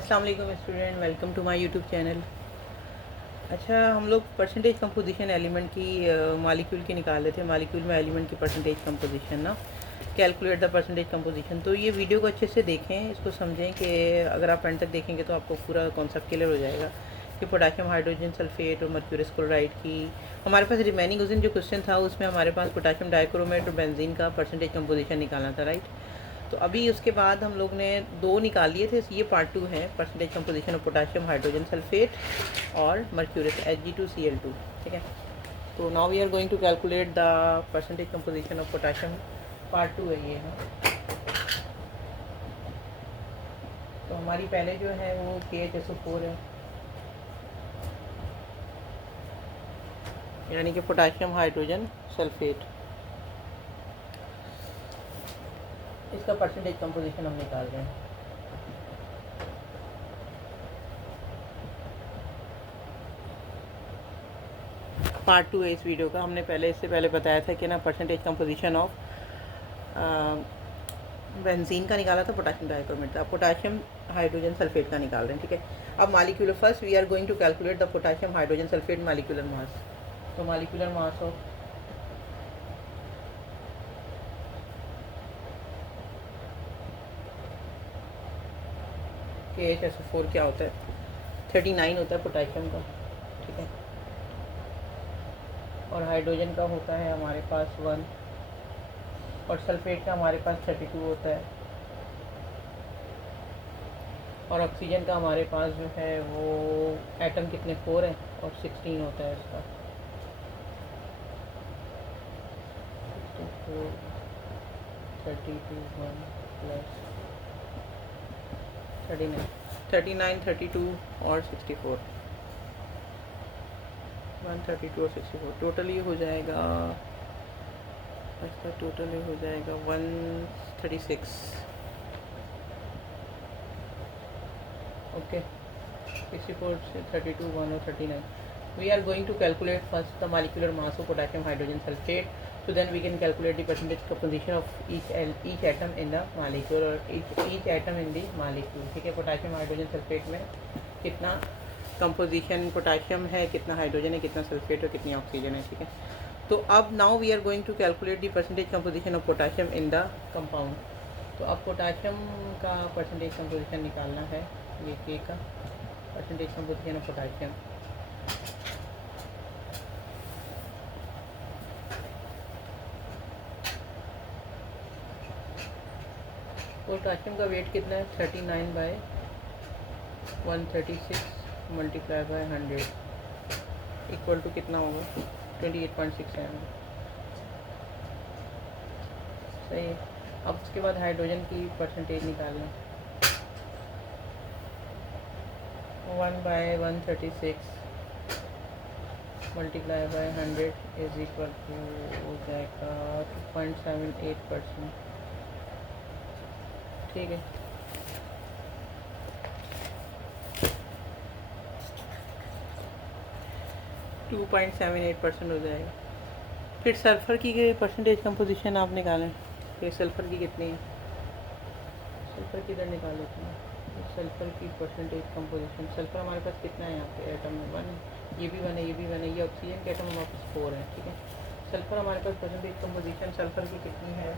अस्सलाम वालेकुम student, welcome to my YouTube channel. अच्छा, हम लोग परसेंटेज कंपोजिशन एलिमेंट की मालिक्यूल की निकाल रहे थे। मालिक्यूल में एलिमेंट की परसेंटेज कंपोजिशन ना, कैलकुलेट द परसेंटेज कंपोजिशन। तो ये वीडियो को अच्छे से देखें, इसको समझें कि अगर आप एंड तक देखेंगे तो आपको पूरा कॉन्सेप्ट क्लियर हो जाएगा कि पोटाशियम हाइड्रोजन सल्फेट और मर्क्यूरियस क्लोराइड की हमारे पास रिमेनिंग उस दिन जो क्वेश्चन था उसमें हमारे पास पोटाशियम डाइक्रोमेट और बेंजीन का परसेंटेज कंपोजिशन निकालना था, राइट। तो अभी उसके बाद हम लोग ने दो निकाल लिए थे, ये पार्ट 2 है, percentage composition of potassium hydrogen sulphate और मर्क्यूरियस Hg2Cl2, ठीक है। तो now we are going to calculate the percentage composition of potassium, part 2 है ये है। तो हमारी पहले जो है वो KHSO4 है, यानी कि पोटाशियम हाइड्रोजन सल्फेट। इसका परसेंटेज कंपोजिशन हम निकाल रहे हैं। पार्ट 2 है इस वीडियो का। हमने इससे पहले बताया था कि ना परसेंटेज कंपोजिशन ऑफ बेंजीन का निकाला था, पोटाशियम डाइक्रोमेट था, पोटाशियम हाइड्रोजन सल्फेट का निकाल रहे हैं, ठीक है। अब molecular, first we are going to calculate the potassium hydrogen sulphate molecular mass. तो मालिक्यूलर मास ऑफ KHSO4 क्या होता है, 39 होता है पोटाशियम का, ठीक है। और हाइड्रोजन का होता है हमारे पास 1, और सल्फेट का हमारे पास 32 होता है, और ऑक्सीजन का हमारे पास जो है वो एटम कितने 4 है और 16 होता है इसका, 64, 32, 1 प्लस 39, 32 और 64, 132 और 64, टोटल ये हो जाएगा, इसका टोटल ये हो जाएगा 136, ओके। 64 से 32, 1 और 39। We are going to calculate first the molecular mass of potassium hydrogen sulfate. So then we can calculate the percentage composition of each atom in the molecule, or each atom in the molecule, ठीक है। Potassium hydrogen sulphate में कितना composition potassium है, कितना hydrogen है, कितना sulphate और कितनी ऑक्सीजन है, ठीक है। तो अब now we are going to calculate the percentage composition of potassium in the compound. तो अब पोटाशियम का परसेंटेज कंपोजिशन निकालना है, ये के का percentage composition of potassium. Potassium का वेट कितना है, 39/136 मल्टीप्लाई बाय 100 इक्वल टू कितना होगा, 28.67, सही है। अब उसके बाद हाइड्रोजन की परसेंटेज निकालना, 1/136 multiply by 100 is equal to हो जाएगा 2.78%, ठीक है। टू 2.78% हो जाएगा। फिर सल्फ़र की परसेंटेज कंपोजिशन आप निकालें, फिर सल्फ़र की कितनी है, सल्फ़र किधर निकाल लेते हैं, सल्फ़र की परसेंटेज कंपोजिशन। सल्फ़र हमारे पास कितना है यहाँ पे एटम में 1, ये भी 1 है, ये भी 1 है, ये ऑक्सीजन के एटम हमारे पास 4 है, ठीक है। सल्फ़र हमारे पास परसेंटेज कंपोजिशन सल्फ़र की कितनी है,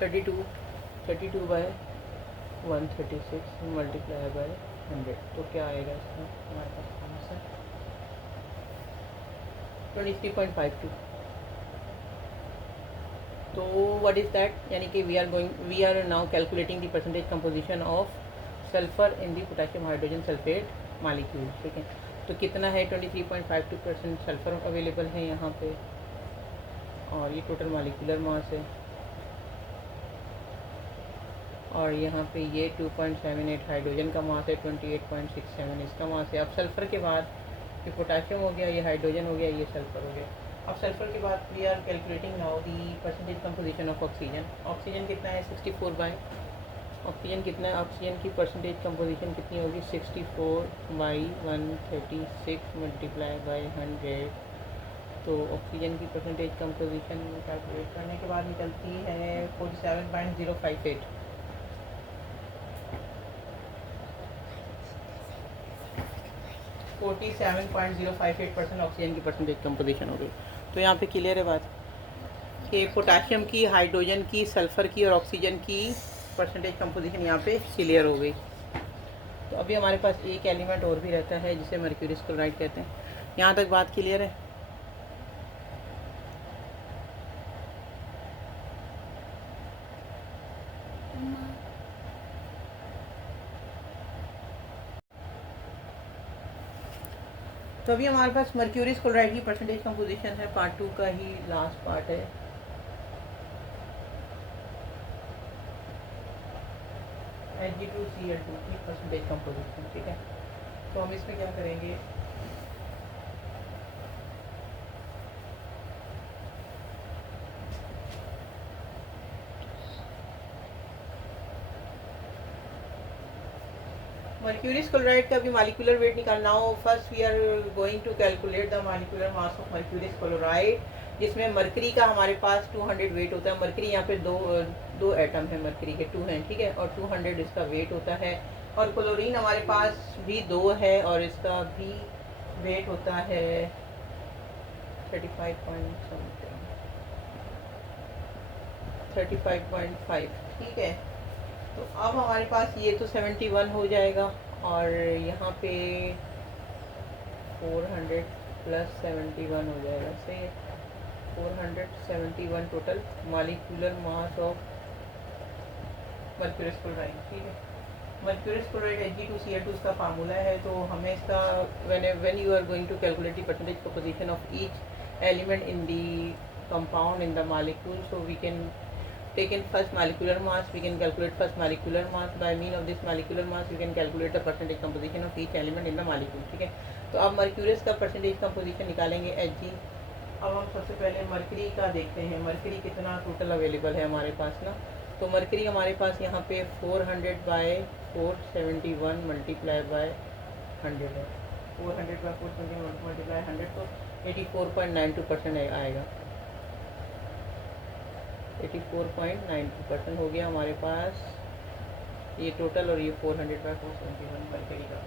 32/136 मल्टीप्लाई बाय 100, तो क्या आएगा इसका हमारे पास आंसर 23.52। तो व्हाट इज़ दैट, यानी कि we are now calculating the percentage composition of sulphur in the potassium hydrogen sulphate molecule, ठीक है। तो कितना है, 23.52% सल्फ़र अवेलेबल है यहाँ पे, और ये टोटल मालिकुलर मास है, और यहाँ पे ये 2.78 हाइड्रोजन का मास है, 28.67 इसका मास है। अब सल्फ़र के बाद ये पोटाशियम हो गया, ये हाइड्रोजन हो गया, ये सल्फ़र हो गया। अब सल्फ़र के बाद we are calculating now the percentage composition of oxygen. Oxygen कितना है, 64 ऑक्सीजन कितना है, ऑक्सीजन की परसेंटेज कंपोजिशन कितनी होगी, 64/136 मल्टीप्लाई बाई 100। तो ऑक्सीजन की परसेंटेज कंपोजिशन कैलकुलेट करने के बाद निकलती है 47.058, 47.058% ऑक्सीजन की परसेंटेज कंपोजिशन हो गई। तो यहाँ पे क्लियर है बात कि पोटाशियम की, हाइड्रोजन की, सल्फ़र की और ऑक्सीजन की परसेंटेज कंपोजिशन यहाँ पे क्लियर हो गई। तो अभी हमारे पास एक एलिमेंट और भी रहता है जिसे मर्क्यूरियस क्लोराइड कहते हैं। यहाँ तक बात क्लियर है? तो अभी हमारे पास मर्क्यूरियस क्लोराइड की परसेंटेज कंपोजिशन है, पार्ट 2 का ही लास्ट पार्ट है। Hg2Cl2 की परसेंटेज कंपोजिशन, ठीक है। तो हम इसमें क्या करेंगे, मर्क्यूरियस क्लोराइड का भी मॉलिक्यूलर वेट निकालना हो। First we are going to calculate the molecular mass of mercurous chloride, जिसमें मरकरी का हमारे पास 200 वेट होता है। मरकरी यहाँ पे दो एटम है, मरकरी के 2 हैं, ठीक है, और 200 इसका वेट होता है। और क्लोरीन हमारे पास भी 2 है और इसका भी वेट होता है 35.5, ठीक है। तो अब हमारे पास ये तो 71 हो जाएगा और यहाँ पे 400 प्लस 71 हो जाएगा, सही है। 471 total molecular mass of mercurous chloride, ठीक है। मर्क्यूरियस क्लोराइड Hg2Cl2 इसका फार्मूला है। तो हमें इसका when you are going to calculate the percentage composition of each element in the compound in the molecule, so we can take in first molecular mass, we can calculate first molecular mass. By mean of this molecular mass we can calculate the percentage composition of each element in the molecule, ठीक है। तो अब mercurius का percentage composition निकालेंगे Hg। अब हम सबसे पहले मरकरी का देखते हैं, मरकरी कितना टोटल अवेलेबल है हमारे पास ना। तो मरकरी हमारे पास यहाँ पे 400 बाय 471 मल्टीप्लाई बाय 100 है। 400 बाय 471 मल्टीप्लाई 100 तो 84.92% आएगा। 84.92% हो गया हमारे पास ये टोटल, और ये 400 बाय 471 मरकरी का।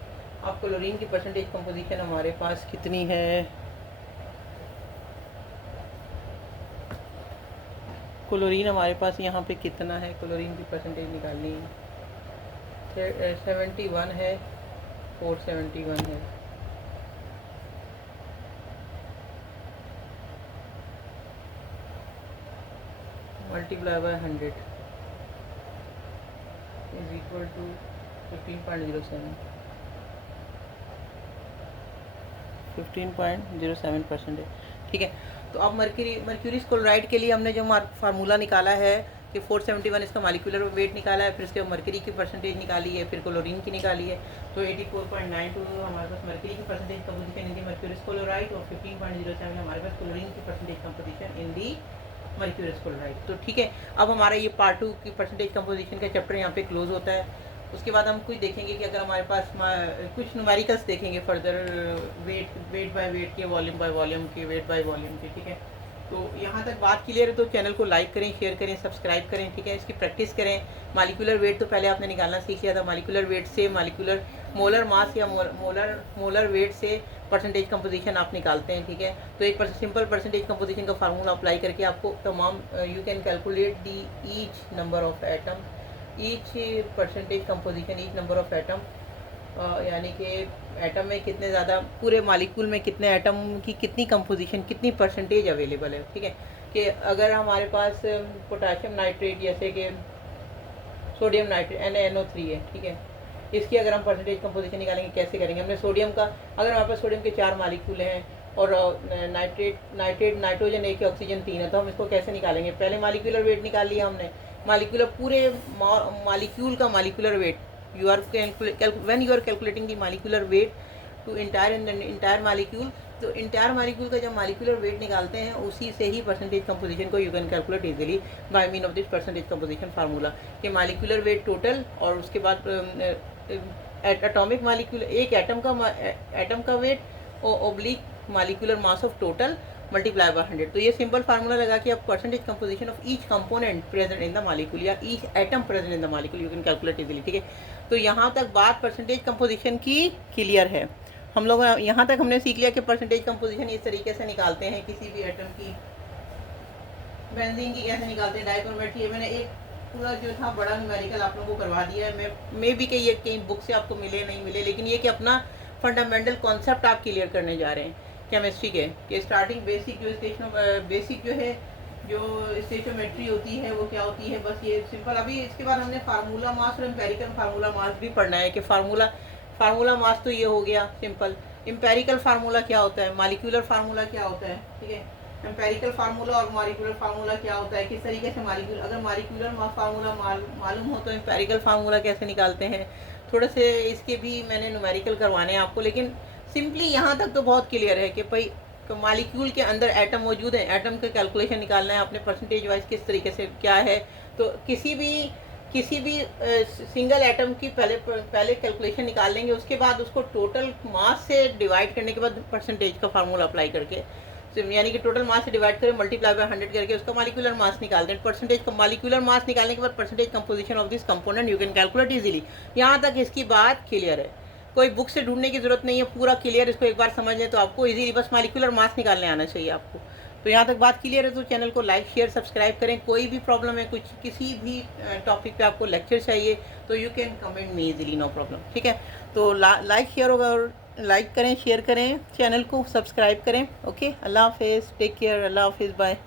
अब क्लोरीन की परसेंटेज कंपोजिशन हमारे पास कितनी है, क्लोरीन हमारे पास यहाँ पे कितना है, क्लोरीन की परसेंटेज निकालनी है। 71 है, 471 है। Multiply by 100 is equal to 15.07, 15.07% है, ठीक है। तो अब मर्क्यूरियस क्लोराइड के लिए हमने जो फार्मूला निकाला है कि 471 इसका मॉलिक्यूलर वेट निकाला है, फिर इसके मरकरी की परसेंटेज निकाली है, फिर क्लोरीन की निकाली है। तो 84.92 हमारे पास मरकरी की percentage composition in the mercurius chloride और 15.07 हमारे पास क्लोरीन की percentage composition in the mercurius chloride. तो ठीक है, अब हमारा ये पार्ट 2 की परसेंटेज कंपोजिशन का चैप्टर यहाँ पे क्लोज होता है। उसके बाद हम कुछ देखेंगे कि अगर हमारे पास कुछ न्यूमेरिकल्स देखेंगे फर्दर, वेट बाय वेट के, वॉल्यूम बाय वॉल्यूम के, वेट बाय वॉल्यूम के, ठीक है। तो यहाँ तक बात क्लियर है तो चैनल को लाइक करें, शेयर करें, सब्सक्राइब करें, ठीक है। इसकी प्रैक्टिस करें। मॉलिक्यूलर वेट तो पहले आपने निकालना सीख लिया था। मॉलिक्यूलर वेट से मॉलिक्यूलर मोलर मास या मोलर वेट से परसेंटेज कंपोजिशन आप निकालते हैं, ठीक है। तो एक सिंपल परसेंटेज कंपोजिशन का फार्मूला अप्लाई करके आपको तमाम you can calculate the each number of atom, each percentage composition, each number of atom, यानी कि एटम में कितने ज़्यादा, पूरे मॉलिक्यूल में कितने एटम की कितनी कंपोजिशन, कितनी परसेंटेज अवेलेबल है, ठीक है। कि अगर हमारे पास पोटाशियम नाइट्रेट जैसे कि सोडियम नाइट्रेट NaNO3 है, ठीक है, इसकी अगर हम परसेंटेज कंपोजिशन निकालेंगे कैसे करेंगे। हमने सोडियम का, अगर हमारे पास सोडियम के 4 मॉलिक्यूल हैं और नाइट्रोजन 1 ऑक्सीजन 3 है, तो हम इसको कैसे निकालेंगे। पहले मॉलिक्यूलर वेट निकाल लिया हमने, मॉलिक्यूलर पूरे मॉलिक्यूल का molecular weight, when you are calculating the molecular weight to entire molecule, तो इंटायर मॉलिक्यूल का जब मॉलिक्यूलर वेट निकालते हैं उसी से ही परसेंटेज कंपोजिशन को you can calculate easily by mean of this percentage composition formula कि मॉलिक्यूलर वेट टोटल और उसके बाद एटॉमिक मॉलिक्यूल, एक एटम का weight oblique molecular mass of total multiply by 100। तो ये सिंपल फार्मूला लगा कि आप percentage composition of each component present in the molecule या each atom present in the molecule you can calculate easily, ठीक है। तो यहाँ तक बात परसेंटेज कंपोजिशन की क्लियर है। हम लोग यहाँ तक हमने सीख लिया कि परसेंटेज कंपोजिशन इस तरीके से निकालते हैं किसी भी एटम की। बेंजीन की कैसे निकालते हैं, डाइक्रोमेट्री। ये मैंने एक पूरा जो था बड़ा न्यूमेरिकल आप लोगों को करवा दिया है। मैं भी कहीं कहीं बुक से आपको मिले नहीं मिले, लेकिन ये कि अपना फंडामेंटल कॉन्सेप्ट आप क्लियर करने जा रहे हैं केमिस्ट्री के, कि स्टार्टिंग बेसिक जो बेसिक जो है जो स्टेचोमेट्री होती है वो क्या होती है, बस ये सिंपल। अभी इसके बाद हमने फार्मूला मास और एम्पेरिकल फार्मूला मास भी पढ़ना है कि फार्मूला मास तो ये हो गया सिंपल। एम्पेरिकल फार्मूला क्या होता है, मॉलिक्यूलर फार्मूला क्या होता है, ठीक है। एम्पेरिकल फार्मूला और मॉलिक्यूलर फार्मूला क्या होता है, किस तरीके से अगर मॉलिक्यूलर फार्मूला मालूम हो तो एम्पेरिकल फार्मूला कैसे निकालते हैं। थोड़े से इसके भी मैंने न्यूमेरिकल करवाने हैं आपको, लेकिन सिंपली यहाँ तक तो बहुत क्लियर है कि भाई मॉलिक्यूल के अंदर एटम मौजूद है, एटम का कैलकुलेशन निकालना है आपने परसेंटेज वाइज किस तरीके से क्या है। तो किसी भी सिंगल एटम की पहले कैलकुलेशन निकाल लेंगे, उसके बाद उसको टोटल मास से डिवाइड करने के बाद परसेंटेज का फार्मूला अप्लाई करके, यानी कि टोटल मास से डिवाइड करें मल्टीप्लाई बाय 100 करके उसका मॉलिक्यूलर मास निकाल दें। परसेंटेज का मॉलिक्यूलर मास निकालने के बाद percentage composition of this component you can calculate easily. यहाँ तक इसकी बात क्लियर है, कोई बुक से ढूंढने की जरूरत नहीं है, पूरा क्लियर। इसको एक बार समझ लें तो आपको इजीली बस मॉलिक्यूलर मास निकालने आना चाहिए आपको। तो यहाँ तक बात क्लियर है, तो चैनल को लाइक शेयर सब्सक्राइब करें। कोई भी प्रॉब्लम है, कुछ किसी भी टॉपिक पे आपको लेक्चर चाहिए तो you can comment me easily, no problem, ठीक है। तो लाइक शेयर होगा, और लाइक करें, शेयर करें, चैनल को सब्सक्राइब करें। ओके, अल्लाह हाफिज़, टेक केयर, अल्लाह हाफिज़, बाय।